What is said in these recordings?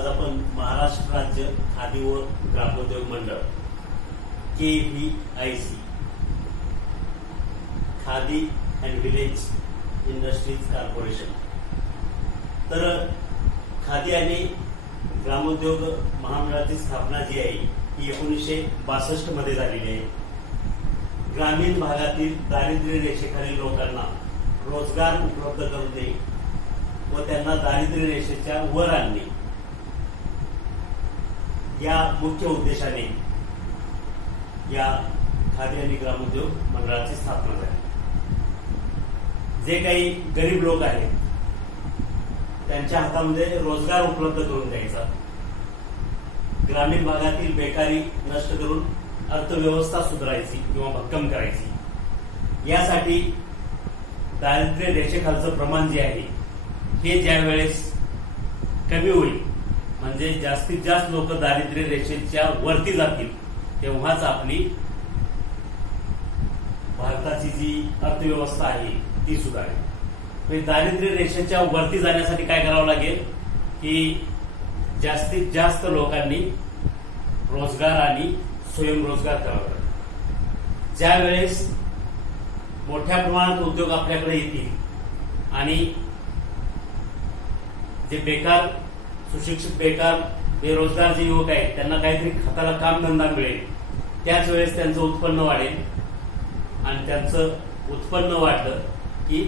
आज आपण महाराष्ट्र राज्य खादी व ग्रामोद्योग मंडळ KVIC khadi and village industries corporation तर खादी आणि ग्रामोद्योग महामंडळाची स्थापना जी आहे ती 1962 मध्ये झालेली आहे. ग्रामीण भागातील दारिद्र्य रेषेखालील लोकांना रोजगार उपलब्ध करून देणे व त्यांना दारिद्र्य रेषेच्या वर आणणे या मुख्य उद्देशाने या खादी आणि ग्रामोद्योग मंडळाची स्थापना झाली. जे काही गरीब लोक आहेत त्यांच्या हातामध्ये रोजगार उपलब्ध करून द्यायचा, ग्रामीण भागातील बेकारी नष्ट करून अर्थव्यवस्था सुधारायची किंवा भक्कम करायची. यासाठी दारिद्र्य रेषेखालचं प्रमाण जे आहे हे ज्या वेळेस कमी होईल म्हणजे जास्तीत जास्त लोक दारिद्र्य रेषेच्या वरती जातील तेव्हाच आपली भारताची जी अर्थव्यवस्था आहे ती सुधारेल. दारिद्र्य रेषेच्या वरती जाण्यासाठी काय करावं लागेल की जास्तीत जास्त लोकांनी रोजगार आणि स्वयंरोजगार करावा लागेल. ज्या वेळेस मोठ्या प्रमाणात उद्योग आपल्याकडे येतील आणि जे बेकार सुशिक्षित बेकार बेरोजगार जे युवक आहेत त्यांना काहीतरी हाताला कामधंदा मिळेल, त्याच वेळेस त्यांचं उत्पन्न वाढेल आणि त्यांचं उत्पन्न वाढलं की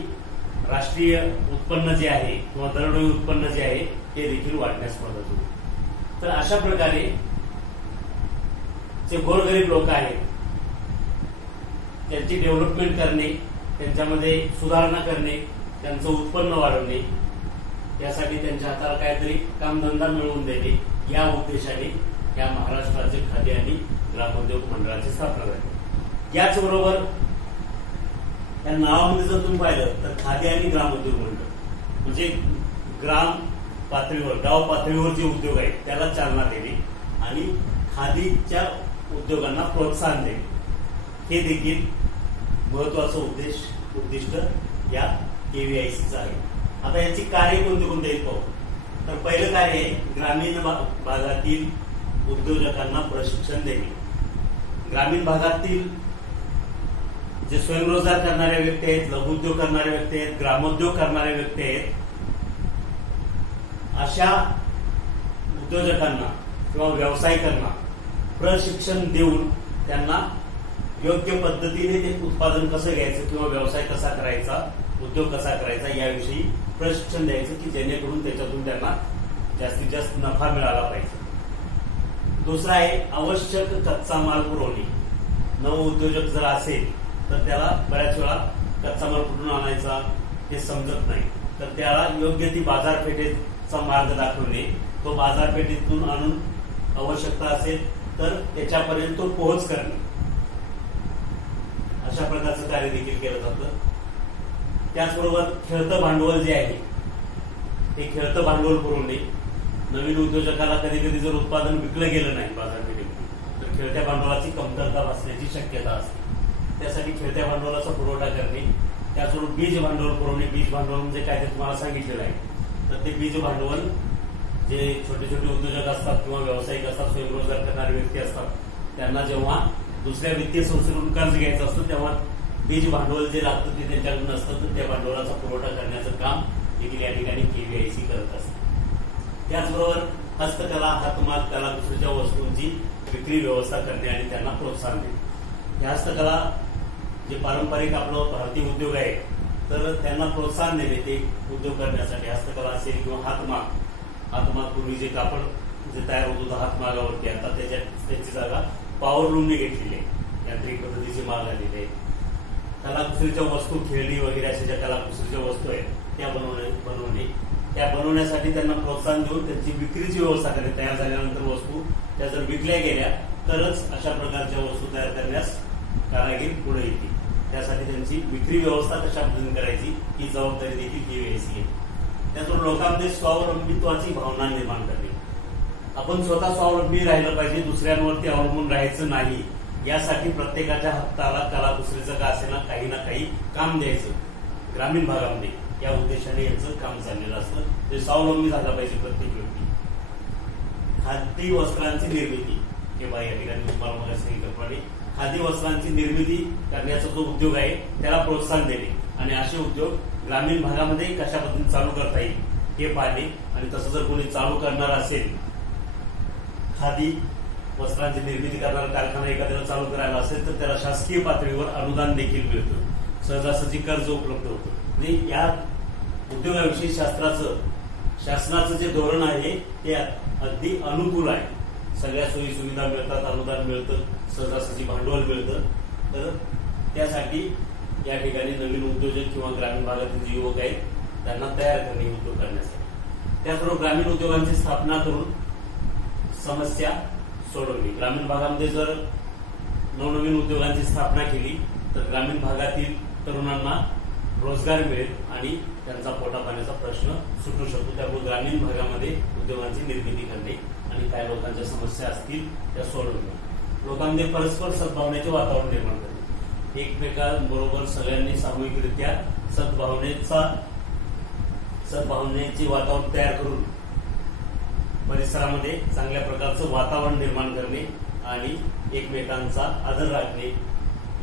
राष्ट्रीय उत्पन्न जे आहे किंवा दरडोई उत्पन्न जे आहे ते देखील वाढण्यास मदत होईल. तर अशा प्रकारे जे गोरगरीब लोक आहेत त्यांची डेव्हलपमेंट करणे, त्यांच्यामध्ये सुधारणा करणे, त्यांचं उत्पन्न वाढवणे, यासाठी त्यांच्या हाताला काहीतरी कामधंदा मिळवून देणे या उद्देशाने या महाराष्ट्र राज्य खादी आणि ग्रामोद्योग मंडळाची स्थापना झाली. याचबरोबर या नावामध्ये जर तुम्ही पाहिलं तर खादी आणि ग्रामोद्योग मंडळ म्हणजे ग्राम पातळीवर गाव पातळीवर जे उद्योग आहेत त्याला चालना देणे आणि खादीच्या उद्योगांना प्रोत्साहन देणे हे देखील महत्वाचं उद्दिष्ट या KVICचं आहे. आता याची कार्य कोणती कोणती आहेत पाहू. तर पहिलं कार्य आहे ग्रामीण भागातील उद्योजकांना प्रशिक्षण देणे. ग्रामीण भागातील जे स्वयंरोजगार करणाऱ्या व्यक्ती आहेत, लघुउद्योग करणाऱ्या व्यक्ती आहेत, ग्रामोद्योग करणाऱ्या व्यक्ती आहेत, अशा उद्योजकांना किंवा व्यावसायिकांना प्रशिक्षण देऊन त्यांना योग्य पद्धतीने ते उत्पादन कसं घ्यायचं किंवा व्यवसाय कसा करायचा, उद्योग कसा करायचा याविषयी प्रशिक्षण द्यायचं की जेणेकरून त्याच्यातून त्यांना जास्तीत जास्त नफा मिळाला पाहिजे. दुसरा आहे आवश्यक कच्चा माल पुरवणे. नवउद्योजक जर असेल तर त्याला बऱ्याच वेळा कच्चा माल कुठून आणायचा हे समजत नाही, तर त्याला योग्य ती बाजारपेठेचा मार्ग दाखवणे, तो बाजारपेठेतून आणून आवश्यकता असेल तर त्याच्यापर्यंत तो पोहोच करणे, अशा प्रकारचं कार्य देखील केलं जातं. त्याचबरोबर खेळतं भांडवल जे आहे ते खेळतं भांडवल पुरवणे. नवीन उद्योजकाला कधी कधी जर उत्पादन विकलं गेलं नाही बाजारपेठेमध्ये तर खेळत्या भांडवलाची कमतरता भासण्याची शक्यता असते. त्यासाठी खेळत्या भांडवलाचा पुरवठा करणे. त्याचबरोबर बीज भांडवल पुरवणे. बीज भांडवल म्हणजे काय ते तुम्हाला सांगितलेलं आहे. तर ते बीज भांडवल जे छोटे छोटे उद्योजक असतात किंवा व्यावसायिक असतात, स्वयंरोजगार करणारे व्यक्ती असतात, त्यांना जेव्हा दुसऱ्या वित्तीय संस्थेकडून कर्ज घ्यायचं असतं तेव्हा बीज भांडवल जे लागतं ते त्यांच्याकडून असतं, तर त्या भांडवलाचा पुरवठा करण्याचं काम देखील या ठिकाणी KVIC करत असते. त्याचबरोबर हस्तकला, हातमाग, कलाकुसरीच्या वस्तूंची विक्री व्यवस्था करणे आणि त्यांना प्रोत्साहन देणे. या हस्तकला जे पारंपरिक आपलं भारतीय उद्योग आहे तर त्यांना प्रोत्साहन देणे ते उद्योग करण्यासाठी. हस्तकला असेल किंवा हातमाग पूर्वी जे कापड जे तयार होत होतं हातमागावरती आता त्याची जागा पॉवर लूमने घेतलेली आहे, यांत्रिक पद्धतीचे माग आलेले आहेत. कलाकुसरीच्या वस्तू, खेळणी वगैरे अशा ज्या कलाकुसरीच्या वस्तू आहेत त्या बनवणे त्या बनवण्यासाठी त्यांना प्रोत्साहन देऊन त्यांची विक्रीची व्यवस्था करणे. तयार झाल्यानंतर वस्तू त्या जर विकल्या गेल्या तरच अशा प्रकारच्या वस्तू तयार करण्यास कारागीर पुढे येतील. त्यासाठी त्यांची विक्री व्यवस्था कशा पद्धतीने करायची ही जबाबदारी देखील KVIC आहे. त्यातून लोकांमध्ये स्वावलंबित्वाची भावना निर्माण करणे. आपण स्वतः स्वावलंबी राहिलं पाहिजे, दुसऱ्यांवरती अवलंबून राहायचं नाही. यासाठी प्रत्येकाच्या हाताला कलाकुसरीचं का असेना काही ना काही काम द्यायचं. ग्रामीण भागामध्ये या उद्देशाने यांचं काम चाललेलं असतं. ते स्वावलंबी झालं पाहिजे प्रत्येक व्यक्ती. खादी वस्त्रांची निर्मिती किंवा या ठिकाणी तुम्हाला मला सांगितल्याप्रमाणे खादी वस्त्रांची निर्मिती करण्याचा जो उद्योग आहे त्याला प्रोत्साहन देणे आणि असे उद्योग ग्रामीण भागामध्ये कशा पद्धतीने चालू करता येईल हे पाहणे आणि तसं जर कोणी चालू करणार असेल, खादी वस्त्रांची निर्मिती करणारा कारखाना एखाद्याला चालू करायला असेल तर त्याला शासकीय पातळीवर अनुदान देखील मिळतं, सहजासहजी कर्ज उपलब्ध होतं. म्हणजे या उद्योगाविषयी शासनाचं जे धोरण आहे ते अगदी अनुकूल आहे. सगळ्या सोयी सुविधा मिळतात, अनुदान मिळतं, सहजासहजी भांडवल मिळतं. तर त्यासाठी या ठिकाणी नवीन उद्योजक किंवा ग्रामीण भागातील जे युवक आहेत त्यांना तयार करणे उद्योग करण्यासाठी. त्याचबरोबर ग्रामीण उद्योगांची स्थापना करून समस्या सोडवणे. ग्रामीण भागामध्ये जर नवनवीन उद्योगांची स्थापना केली तर ग्रामीण भागातील तरुणांना रोजगार मिळेल आणि त्यांचा पोटापाण्याचा प्रश्न सुटू शकतो. त्यामुळे ग्रामीण भागामध्ये उद्योगांची निर्मिती करणे आणि काय लोकांच्या समस्या असतील त्या सोडवणे. लोकांमध्ये परस्पर सद्भावनेचे वातावरण निर्माण करणे. एकमेकांबरोबर सगळ्यांनी सामूहिकरित्या सद्भावनेचे वातावरण तयार करून परिसरामध्ये चांगल्या प्रकारचं वातावरण निर्माण करणे आणि एकमेकांचा आदर राखणे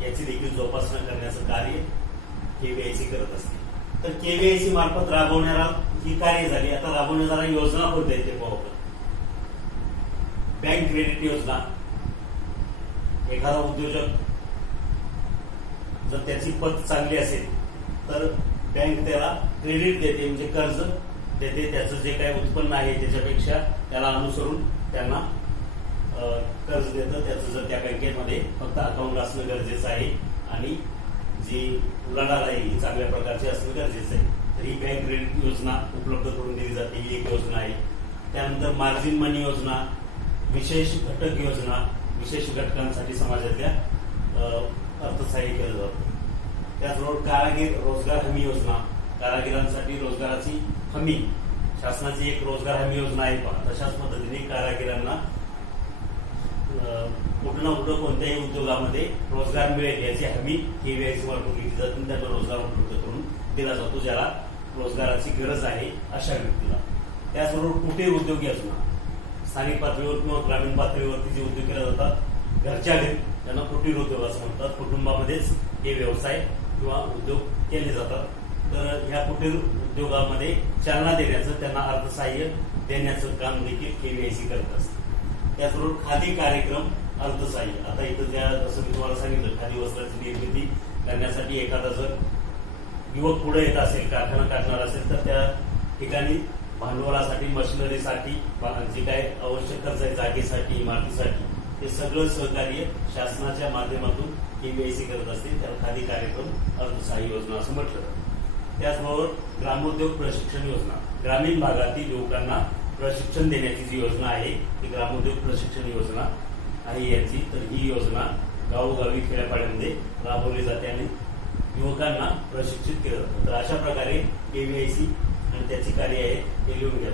याची देखील जोपासना करण्याचं कार्य केव्हीआयसी करत असते. तर केव्हीआयसी मार्फत राबवणारा ही कार्य झाली. आता राबवण्यात योजना कोणत्या आहेत ते पाहू आपण. बँक क्रेडिट योजना. एखादा उद्योजक जर त्याची पत चांगली असेल तर बँक त्याला क्रेडिट देते, म्हणजे कर्ज देते. त्याचं जे काही उत्पन्न आहे त्याच्यापेक्षा त्याला अनुसरून त्यांना कर्ज देतं. त्याचं जर त्या बँकेमध्ये फक्त अकाउंट असणं गरजेचं आहे आणि जी उलाढाल आहे ही चांगल्या प्रकारची असणं गरजेचं आहे. तर ही बँक क्रेडिट योजना उपलब्ध करून दिली जाते. ही एक योजना आहे. त्यानंतर मार्जिन मनी योजना, विशेष घटक योजना, विशेष घटकांसाठी समाजातल्या अर्थसहाय्य केलं जातं. त्याचबरोबर कारागीर रोजगार हमी योजना. कारागिरांसाठी रोजगाराची हमी, शासनाची एक रोजगार हमी योजना आहे. तशाच पद्धतीने कारागिरांना कुठं ना कुठं कोणत्याही उद्योगामध्ये रोजगार मिळेल याची हमी केव्हीआयसी मार्फत घेतली जाते. त्यांना रोजगार उपलब्ध करून दिला जातो ज्याला रोजगाराची गरज आहे अशा व्यक्तीला. त्याचबरोबर कुटीर उद्योग योजना. स्थानिक पातळीवर किंवा ग्रामीण पातळीवरती जे उद्योग केले जातात घरच्या घरी त्यांना कुटीर उद्योग असं म्हणतात. कुटुंबामध्येच हे व्यवसाय किंवा उद्योग केले जातात. तर ह्या कुटीर उद्योगामध्ये चालना देण्याचं, त्यांना अर्थसहाय्य देण्याचं काम देखील केव्हीआयसी करत असते. त्याचबरोबर खादी कार्यक्रम अर्थसहाय्य. आता इथं जसं मी तुम्हाला सांगितलं, खादी वस्त्राची निर्मिती करण्यासाठी एखादा जर युवक पुढे येत असेल, कारखाना काढणार असेल तर त्या ठिकाणी भांडवलासाठी, मशिनरीसाठी जे काय आवश्यक खर्च आहे, जागेसाठी, इमारतीसाठी, हे सगळं सहकार्य शासनाच्या माध्यमातून केव्हीआयसी करत असते. त्याला खादी कार्यक्रम अर्थसहाय्य योजना असं म्हटलं जातं. त्याचबरोबर ग्रामोद्योग प्रशिक्षण योजना. ग्रामीण भागातील युवकांना प्रशिक्षण देण्याची जी योजना आहे ती ग्रामोद्योग प्रशिक्षण योजना आहे यांची. तर ही योजना गावोगावी खेड्यापाड्यामध्ये राबवली जाते आणि युवकांना प्रशिक्षित केलं जातं. तर अशा प्रकारे केव्हीआयसी आणि त्याची कार्य आहे ते लिहून घ्या.